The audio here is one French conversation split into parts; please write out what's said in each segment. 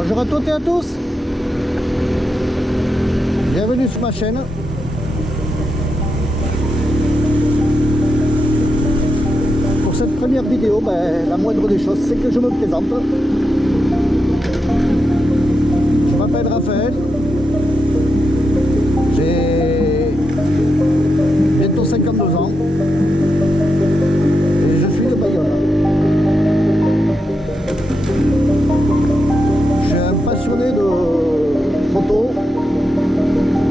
Bonjour à toutes et à tous. Bienvenue sur ma chaîne. Pour cette première vidéo, la moindre des choses, c'est que je me présente. Je m'appelle Raphaël. J'ai bientôt 52 ans. Et je suis de Bayonne. Je suis un passionné de photos,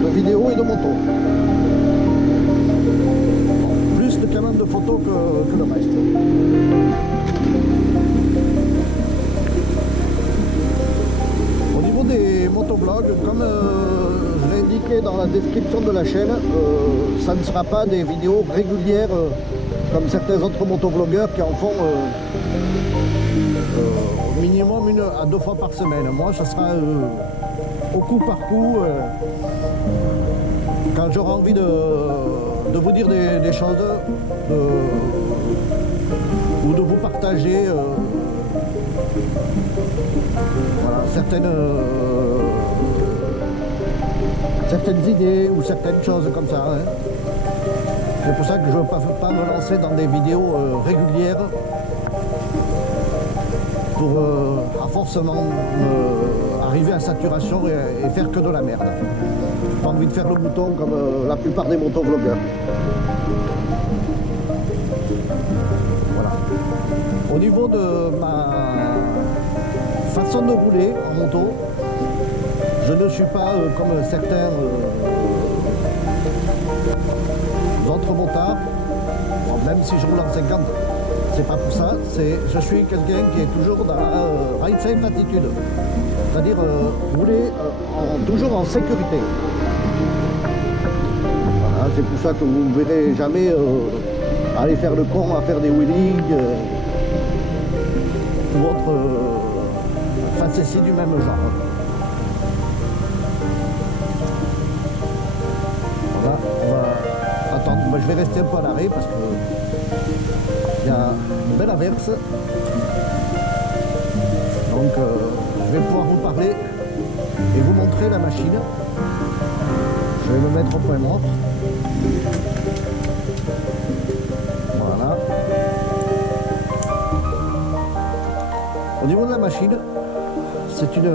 de vidéos et de motos. Plus quand même de photos que le reste. Au niveau des motovlogs, comme je l'ai indiqué dans la description de la chaîne, ça ne sera pas des vidéos régulières comme certains autres motovlogueurs qui en font au minimum 1 à 2 fois par semaine. Moi, ça sera au coup par coup, quand j'aurai envie de vous dire des choses, ou de vous partager voilà, certaines idées ou certaines choses comme ça. Hein. C'est pour ça que je ne veux pas me lancer dans des vidéos régulières pour à forcément arriver à saturation et faire que de la merde. J'ai pas envie de faire le bouton comme la plupart des motovlogueurs. Voilà. Au niveau de ma façon de rouler en moto, je ne suis pas comme certains autres motards, même si je roule en 50. C'est pas pour ça, je suis quelqu'un qui est toujours dans la ride safe attitude, c'est-à-dire rouler toujours en sécurité. Voilà, c'est pour ça que vous ne verrez jamais aller faire le con à faire des wheelies ou autre facéties du même genre. Voilà, on va attendre. Moi, je vais rester un peu à l'arrêt parce que il y a une belle averse, donc je vais pouvoir vous parler et vous montrer la machine. Je vais me mettre au point mort. Voilà. Au niveau de la machine, c'est une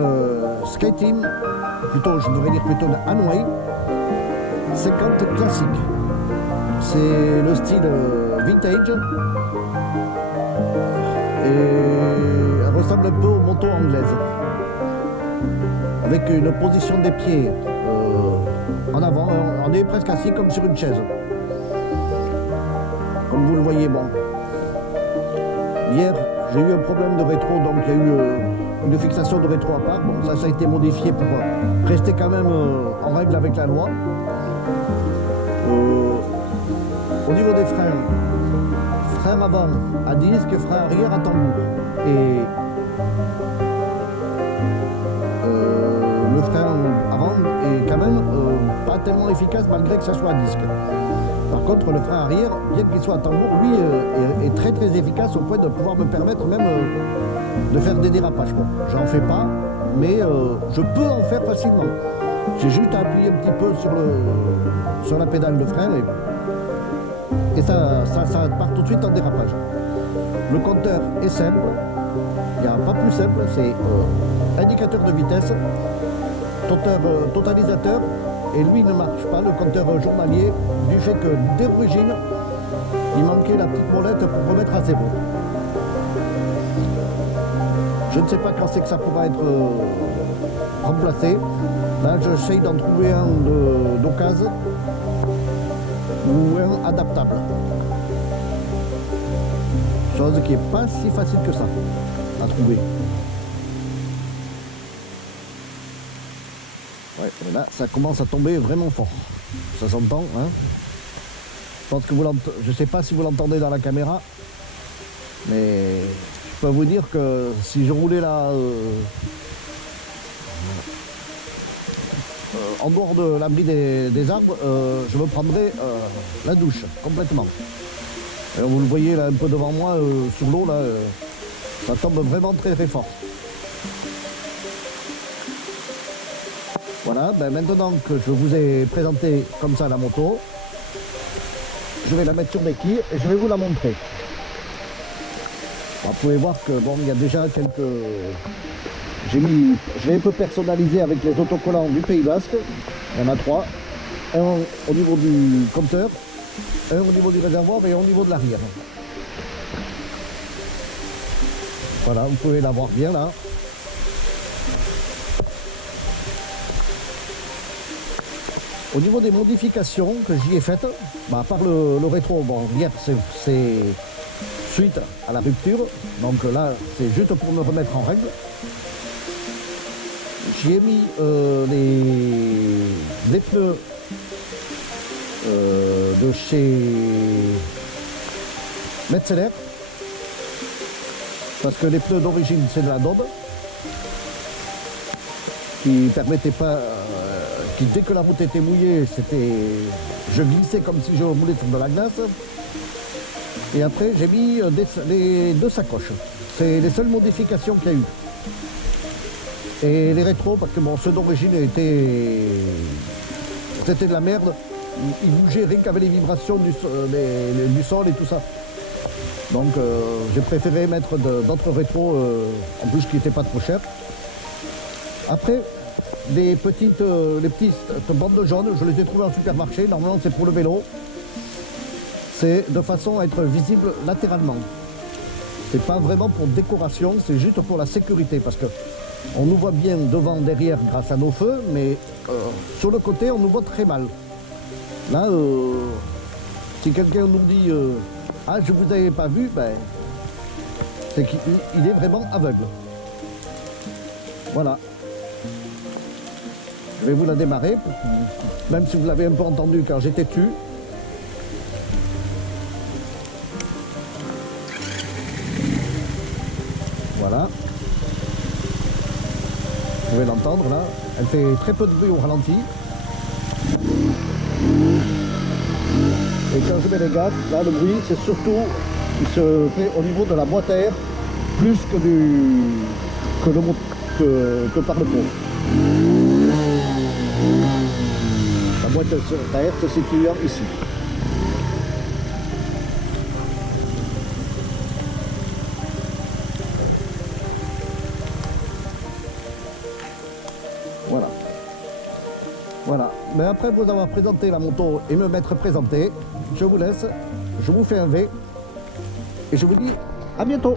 SkyTeam, plutôt je devrais dire plutôt une Hanway 50 classique. C'est le style vintage. Et elle ressemble un peu aux motos anglaises, avec une position des pieds en avant. On est presque assis comme sur une chaise, comme vous le voyez. Bon, hier j'ai eu un problème de rétro, donc il y a eu une fixation de rétro à part. Bon, ça a été modifié pour rester quand même en règle avec la loi. Au niveau des freins, frein avant à disque, frein arrière à tambour. Et le frein avant est quand même pas tellement efficace malgré que ça soit à disque. Par contre, le frein arrière, bien qu'il soit à tambour, lui est très très efficace au point de pouvoir me permettre même de faire des dérapages. Bon, j'en fais pas, mais je peux en faire facilement. J'ai juste à appuyer un petit peu sur la pédale de frein et ça part tout de suite en dérapage. Le compteur est simple, il n'y a pas plus simple, c'est indicateur de vitesse, totalisateur, et lui ne marche pas, le compteur journalier, du fait que d'origine, il manquait la petite molette pour remettre à 0. Je ne sais pas quand c'est que ça pourra être remplacé. Là, j'essaye d'en trouver un d'occasion ou un adaptable. Chose qui n'est pas si facile que ça à trouver. Ouais, et là, ça commence à tomber vraiment fort. Ça s'entend, hein. Je pense que je ne sais pas si vous l'entendez dans la caméra, mais je peux vous dire que si je roulais là en dehors de l'abri des arbres, je me prendrais la douche complètement. Alors, vous le voyez là un peu devant moi sur l'eau là, ça tombe vraiment très très fort. Voilà, ben maintenant que je vous ai présenté comme ça la moto, je vais la mettre sur mes quilles et je vais vous la montrer. Alors, vous pouvez voir que bon, il y a déjà quelques... je l'ai un peu personnalisé avec les autocollants du Pays Basque. Il y en a 3. Un au niveau du compteur, un au niveau du réservoir et un au niveau de l'arrière. Voilà, vous pouvez la voir bien là. Au niveau des modifications que j'y ai faites, bah, à part le rétro, bon, hier c'est suite à la rupture, donc là c'est juste pour me remettre en règle. J'y ai mis les pneus de chez Metzeler, parce que les pneus d'origine c'est de la Dobe, qui permettait pas, qui dès que la route était mouillée, je glissais comme si je roulais sur de la glace. Et après j'ai mis les 2 sacoches. C'est les seules modifications qu'il y a eu. Et les rétros, parce que bon, ceux d'origine c'était de la merde. Ils bougeaient rien qu'avec les vibrations du sol et tout ça. Donc j'ai préféré mettre d'autres rétros, en plus qui n'étaient pas trop chers. Après, les petites bandes jaunes, je les ai trouvées en supermarché. Normalement c'est pour le vélo. C'est de façon à être visible latéralement. C'est pas vraiment pour décoration, c'est juste pour la sécurité, parce que on nous voit bien devant, derrière grâce à nos feux, mais sur le côté on nous voit très mal. Là, si quelqu'un nous dit ah, je vous avais pas vu, ben c'est qu'il est vraiment aveugle. Voilà. Je vais vous la démarrer, même si vous l'avez un peu entendu car j'étais dessus. Voilà. Vous pouvez l'entendre là. Elle fait très peu de bruit au ralenti. Et quand je mets les gaz, là le bruit c'est surtout qui se fait au niveau de la boîte à air plus que par le pot. La boîte à air se situe ici. Voilà. Voilà. Mais après vous avoir présenté la moto et me m'être présenté, je vous laisse, je vous fais un V et je vous dis à bientôt.